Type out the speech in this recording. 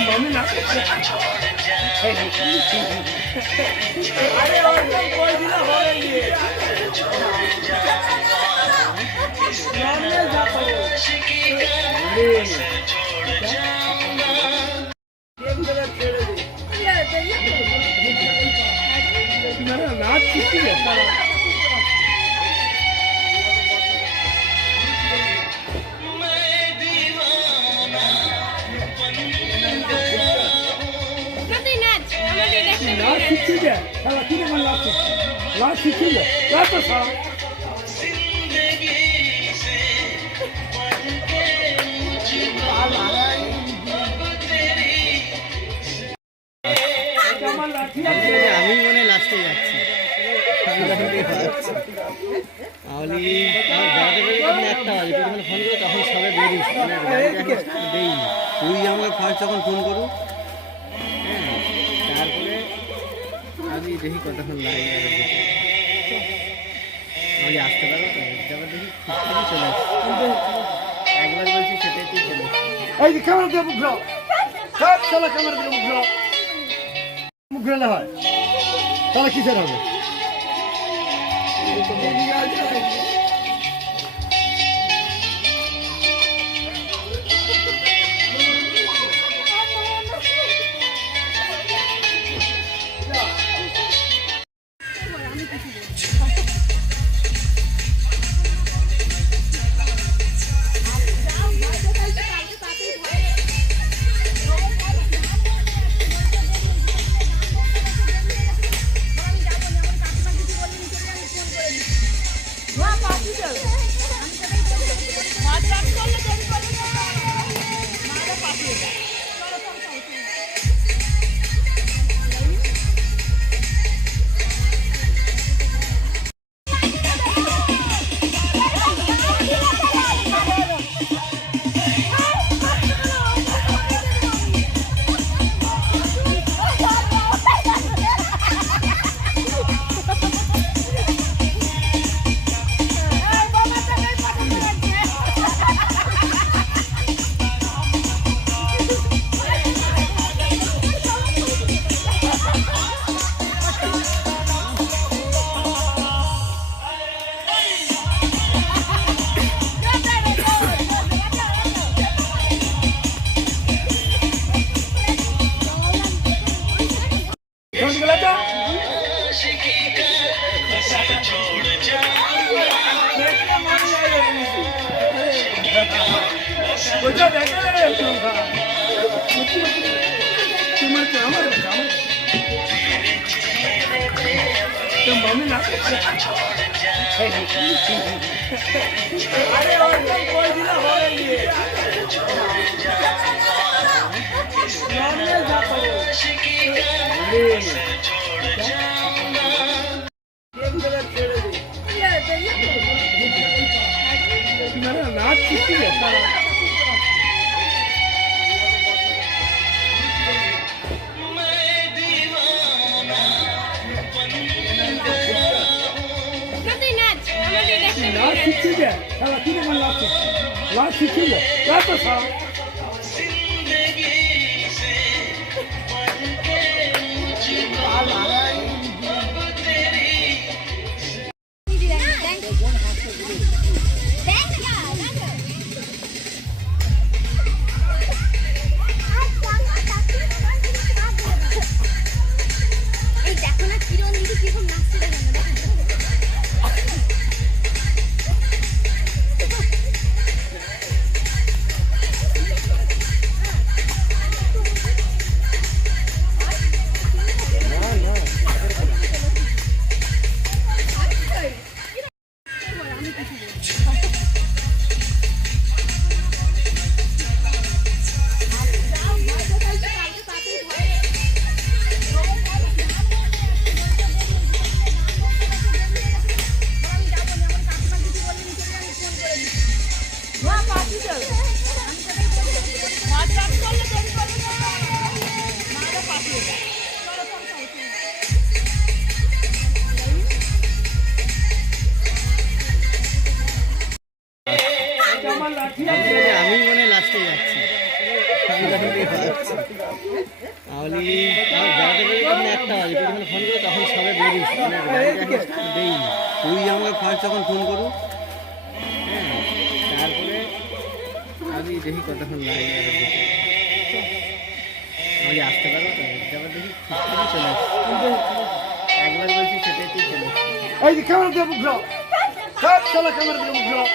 Mummy ना अरे और कोई भी ना हो रही है मेरा नाच किसी है ठीक है साला ठीक है मन लास्ट ठीक है लास्ट तो साला আমি মনে লাস্টে যাচ্ছি তাহলে আমার একটা বাজে যখন ফোন করে তখন সবাই বেরিয়েছি দেই তুই আমার ফার্স্ট যখন ফোন করু হ্যাঁ তারপরে আমি দেখি কতক্ষণ লাগে আমি আসতে পারবো তো তারপর দেখি ঠিকঠাকই চলে আসছি একবার বলছি সেটাই তুই চলে এই যে ক্যামেরা দিয়ে মুখ ঘোরাও সব চলো ক্যামেরা দিয়ে মুখ ঘোরাও মুখ ঘোরালে হয় তাহলে কিসের হবে मम्मी ना अरे और कोई भी ना हो रही है मेरा नाच किसी है ठीक है साला ठीक है मन लास्ट ठीक है लास्ट तो साला আমি মনে লাস্টে যাচ্ছি আমি যখন দিয়ে ভাবছি তাহলে আমার বেড়াতে বেরিয়ে যখন একটা বাজে তুই যখন ফোন করো তখন সবে বেরিয়েছি দেই তুই আমাকে ফার্স্ট যখন ফোন করু হ্যাঁ তারপরে আমি দেখি কতক্ষণ লাগে আমি আসতে পারবো তো তারপর দেখি ঠিকঠাকই চলে আসছি একবার বলছি সেটাই চলে আসছি এই যে ক্যামেরা দিয়ে মুখ ঘুরাও। সব শালা ক্যামেরা দিয়ে মুখ ঘুরাও।